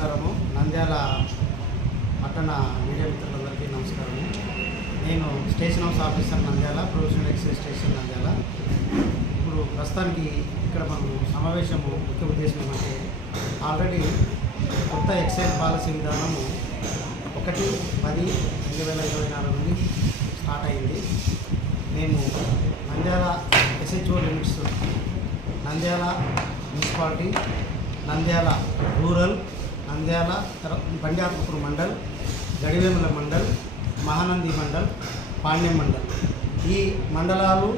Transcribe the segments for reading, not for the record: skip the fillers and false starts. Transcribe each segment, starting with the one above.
నమస్కారము. నంద్యాల పట్టణ మీడియా మిత్రులందరికీ నమస్కారము. నేను station house officer Nandyal, provisional excise station Nandyal. ఇప్పుడు ప్రస్తుతానికి ఇక్కడ మనము సమావేశము ముఖ్య ఉద్దేశం ఏమంటే, ఆల్రెడీ కొత్త ఎక్సైజ్ పాలసీ విధానము 1/10/2024 నుండి స్టార్ట్ అయింది. మేము Nandyal SHO limits, Nandyal municipality, Nandyal rural, Nandyal Bandi Atmakur mandal, Gadivemula mandal, Mahanandi mandal, Panyam mandal, ఈ మండలాలు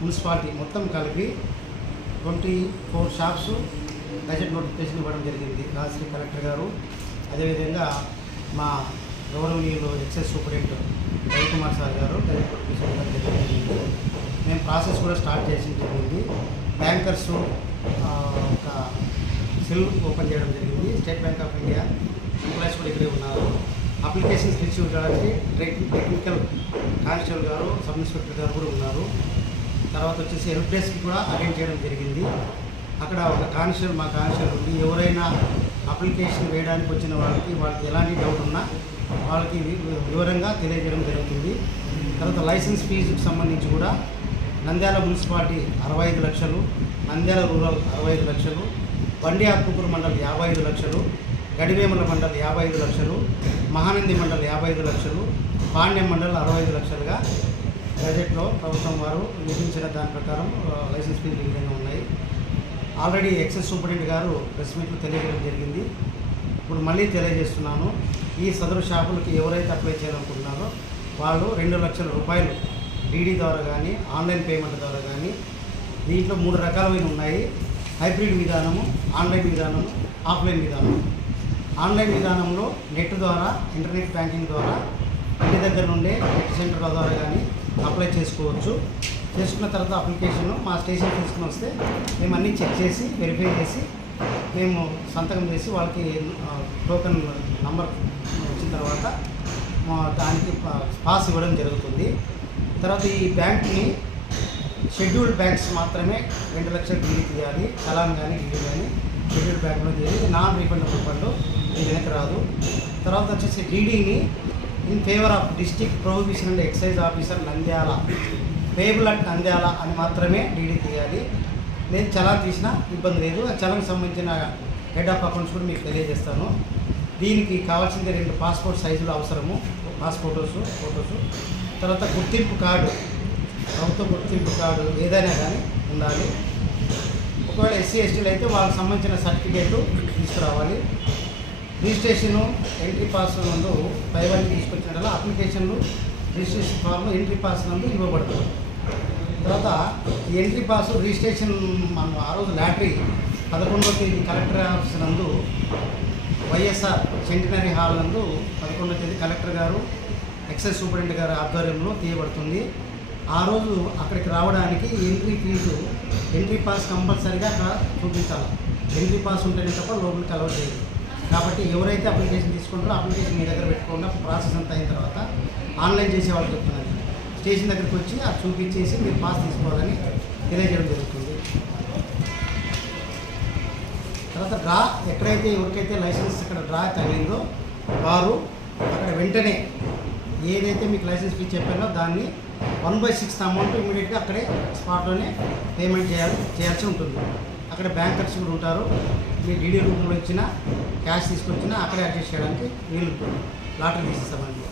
మున్సిపాలిటీ మొత్తం కలిపి 24 షాప్స్ బడ్జెట్ నోటిఫికేషన్ ఇవ్వడం జరిగింది రాజశ్రీ కలెక్టర్ గారు. అదేవిధంగా మా గౌరవనీయులు ఎక్సైజ్ సూపరింటెండెంట్ రవికుమార్ సార్ గారు బడ్జెట్ నోటిఫికేషన్ ఇవ్వడం జరిగింది. మేము ప్రాసెస్ కూడా స్టార్ట్ చేసి జరిగింది. బ్యాంకర్స్ ఒక సెల్ ఓపెన్ చేయడం జరిగింది. State bank of India employees కూడా ఇక్కడే ఉన్నారు. అప్లికేషన్స్ రిసీవ్ చేయడానికి టెక్నికల్ కానిస్టేబుల్ గారు, సబ్ ఇన్స్పెక్టర్ గారు కూడా ఉన్నారు. తర్వాత వచ్చేసి హెల్ప్ డెస్క్ కూడా అరేంజ్ చేయడం జరిగింది. అక్కడ ఒక కానిస్టేబుల్, మా కానిస్టేబుల్ ఉండి ఎవరైనా అప్లికేషన్ వేయడానికి వచ్చిన వాళ్ళకి ఎలాంటి డౌట్ ఉన్నా వాళ్ళకి వివరంగా తెలియజేయడం జరుగుతుంది. తర్వాత లైసెన్స్ ఫీజుకి సంబంధించి కూడా నంద్యాల మున్సిపాలిటీ 65 లక్షలు, నంద్యాల రూరల్ 65 లక్షలు, బండియాత్మకూరు మండల్ 55 లక్షలు, గడివేముల మండల్ 55 లక్షలు, మహానంది మండల్ 55 లక్షలు, పాండ్యం మండల్ 65 లక్షలుగా బడ్జెట్లో ప్రభుత్వం వారు నిర్మించిన దాని ప్రకారం లైసెన్స్ ఫీజులు ఈ విధంగా ఉన్నాయి. ఆల్రెడీ ఎక్సైజ్ సూపరింటెండెంట్ గారు ప్రెస్ మీట్లు తెలియజేయడం జరిగింది. ఇప్పుడు మళ్ళీ తెలియజేస్తున్నాను. ఈ సదరు షాపులకి ఎవరైతే అప్లై చేయాలనుకుంటున్నారో వాళ్ళు 2 లక్షల రూపాయలు డీడీ ద్వారా కానీ, ఆన్లైన్ పేమెంట్ ద్వారా కానీ, దీంట్లో 3 రకాలైన ఉన్నాయి. హైబ్రిడ్ విధానము, ఆన్లైన్ విధానము, ఆఫ్లైన్ విధానం. ఆన్లైన్ విధానంలో నెట్ ద్వారా, ఇంటర్నెట్ బ్యాంకింగ్ ద్వారా ఇంటి దగ్గర నుండే నెట్ సెంటర్ల ద్వారా కానీ అప్లై చేసుకోవచ్చు. చేసుకున్న తర్వాత అప్లికేషన్ మా స్టేషన్ తీసుకుని వస్తే మేము అన్నీ చెక్ చేసి వెరిఫై చేసి మేము సంతకం చేసి వాళ్ళకి టోకెన్ నంబర్ వచ్చిన తర్వాత దానికి పాస్ ఇవ్వడం జరుగుతుంది. తర్వాత ఈ బ్యాంక్ని షెడ్యూల్డ్ బ్యాంక్స్ మాత్రమే 2 లక్షలు డీడీ తీయాలి. చలాన్ కానీ డీడీ కానీ షెడ్యూల్డ్ బ్యాంక్లో తీయాలి. నాన్ రీఫండబుల్ ఫండ్ ఇది వెనక్కి రాదు. తర్వాత వచ్చేసి డీడీని in favour of district prohibition and excise officer Nandyal, payable at Nandyal అని మాత్రమే డీడీ తీయాలి. నేను చలాన్ తీసినా ఇబ్బంది లేదు. ఆ చలాన్కి సంబంధించిన హెడ్ ఆఫ్ అకౌంట్స్ కూడా మీకు తెలియజేస్తాను. దీనికి కావాల్సింది 2 పాస్పోర్ట్ సైజులు అవసరము, ఫోటోస్. తర్వాత గుర్తింపు కార్డు, ప్రభుత్వ గుర్తింపు కార్డు ఏదైనా కానీ ఉండాలి. ఒకవేళ SC STలు అయితే వాళ్ళకి సంబంధించిన సర్టిఫికేటు తీసుకురావాలి. రిజిస్ట్రేషను, ఎంట్రీ పాస్ నందు పైవన్నీ తీసుకొచ్చినట్ల అప్లికేషన్లు, రిజిస్ట్రేషన్ ఫార్మ్ ఎంట్రీ పాస్ నందు ఇవ్వబడుతుంది. తర్వాత ఈ ఎంట్రీ పాస్ రిజిస్ట్రేషన్ మనం ఆ రోజు లాటరీ 11వ తేదీ కలెక్టర్ ఆఫీస్ నందు వైఎస్ఆర్ సెంటినరీ హాల్ నందు 11వ తేదీ కలెక్టర్ గారు, ఎక్సైజ్ సూపరింటెండెంట్ గారి ఆధ్వర్యంలో తీయబడుతుంది. ఆ రోజు అక్కడికి రావడానికి ఎంట్రీ పాస్ కంపల్సరీగా చూపించాలి. ఎంట్రీ పాస్ ఉంటేనే తప్ప లోపలికి అలౌట్ చేయదు. కాబట్టి ఎవరైతే అప్లికేషన్ తీసుకుంటారో అప్లికేషన్ మీ దగ్గర పెట్టుకోకుండా ప్రాసెస్ అంతా అయిన తర్వాత ఆన్లైన్ చేసే వాళ్ళకి చెప్తున్నారు. స్టేషన్ దగ్గరికి వచ్చి అది చూపించేసి మీరు పాస్ తీసుకోవాలని తెలియజేయడం జరుగుతుంది. తర్వాత డ్రా, ఎక్కడైతే ఎవరికైతే లైసెన్స్ ఇక్కడ డ్రా తగిలిందో వారు అక్కడ వెంటనే ఏదైతే మీకు లైసెన్స్ ఫీ చెప్పారో దాన్ని 1/6 అమౌంట్ ఇమీడియట్గా అక్కడే స్పాట్లోనే పేమెంట్ చేయాల్సి ఉంటుంది. అక్కడ బ్యాంకర్స్ కూడా ఉంటారు. మీ డీడీ రూపంలో ఇచ్చినా, క్యాష్ తీసుకొచ్చినా అక్కడే అడ్జస్ట్ చేయడానికి వీలు ఉంటుంది. లాటరీ తీసేస్తామండి.